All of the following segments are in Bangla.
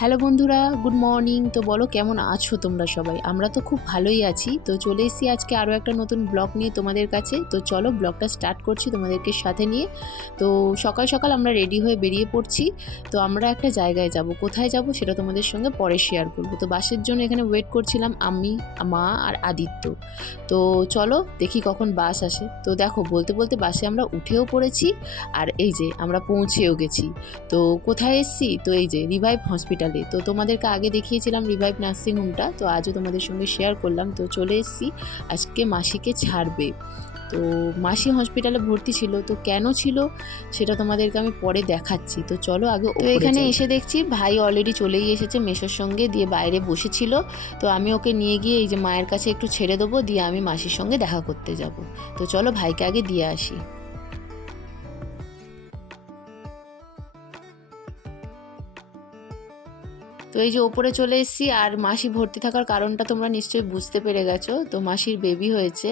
হ্যালো বন্ধুরা, গুড মর্নিং। তো বলো, কেমন আছো তোমরা সবাই? আমরা তো খুব ভালোই আছি। তো চলে এসেছি আজকে আরও একটা নতুন ব্লগ নিয়ে তোমাদের কাছে। তো চলো, ব্লগটা স্টার্ট করছি তোমাদেরকে সাথে নিয়ে। তো সকাল সকাল আমরা রেডি হয়ে বেরিয়ে পড়ছি। তো আমরা একটা জায়গায় যাব। কোথায় যাব সেটা তোমাদের সঙ্গে পরে শেয়ার করব। তো বাসের জন্য এখানে ওয়েট করছিলাম আমি, মা আর আদিত্য। তো চলো, দেখি কখন বাস আসে। তো দেখো, বলতে বলতে বাসে আমরা উঠেও পড়েছি। আর এই যে, আমরা পৌঁছেও গেছি। তো কোথায় এসছি? তো এই যে রিভাইভ হসপিটালে তো তোমাদেরকে আগে দেখিয়েছিলাম রিভাইভ নার্সিং হোমটা তো আজও তোমাদের সঙ্গে শেয়ার করলাম। তো চলে এসছি আজকে মাসিকে ছাড়বে। তো মাসি হসপিটালে ভর্তি ছিল তো কেন ছিল সেটা তোমাদেরকে আমি পরে দেখাচ্ছি। তো চলো আগে তো এখানে এসে দেখছি ভাই অলরেডি চলেই এসেছে মেশোর সঙ্গে দিয়ে বাইরে বসেছিল। তো আমি ওকে নিয়ে গিয়ে এই যে মায়ের কাছে একটু ছেড়ে দেবো দিয়ে আমি মাসির সঙ্গে দেখা করতে যাব। তো চলো ভাইকে আগে দিয়ে আসি। তো এই যে ওপরে চলে এসেছি, আর মাসি ভর্তি থাকার কারণটা তোমরা নিশ্চয়ই বুঝতে পেরে গেছো। তো মাসির বেবি হয়েছে,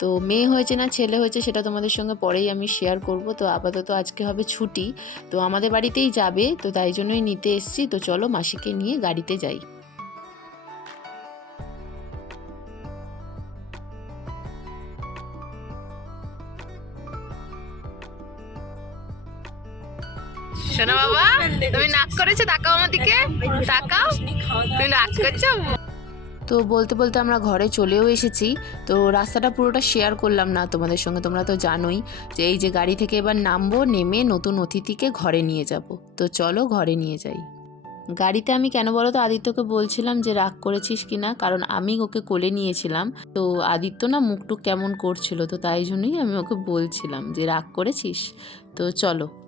তো মেয়ে হয়েছে না, ছেলে হয়েছে সেটা তোমাদের সঙ্গে পরেই আমি শেয়ার করব। তো আপাতত আজকে হবে ছুটি, তো আমাদের বাড়িতেই যাবে, তো তাই জন্যই নিতে এসেছি। তো চলো মাসিকে নিয়ে গাড়িতে যাই। শোনো বাবা, তুমি নাক করেছ, তাকাও আমার দিকে, তাকাও। তুমি নাক করছ? তো বলতে বলতে আমরা ঘরে চলেও এসেছি। তো রাস্তাটা পুরোটা শেয়ার করলাম না তোমাদের সঙ্গে, তোমরা তো জানোই যে এই যে গাড়ি থেকে এবার নামবো, নেমে নতুন অতিথিকে ঘরে নিয়ে যাব। তো চলো ঘরে নিয়ে যাই। গাড়িতে আমি কেন বলো তো আদিত্যকে বলছিলাম যে রাগ করেছিস কি না কারণ আমি ওকে কোলে নিয়েছিলাম। তো আদিত্য না মুখটুক কেমন করছিল, তো তাই জন্যই আমি ওকে বলছিলাম যে রাগ করেছিস। তো চলো।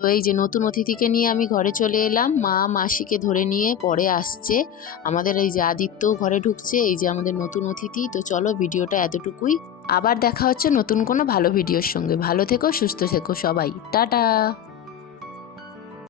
তো এই যে নতুন অতিথিকে নিয়ে আমি ঘরে চলে এলাম। মা মাসিকে ধরে নিয়ে পরে আসছে। আমাদের এই যে আদিত্যও ঘরে ঢুকছে, এই যে আমাদের নতুন অতিথি। তো চলো ভিডিওটা এতটুকুই। আবার দেখা হচ্ছে নতুন কোনো ভালো ভিডিওর সঙ্গে। ভালো থেকো, সুস্থ থেকো সবাই। টাটা!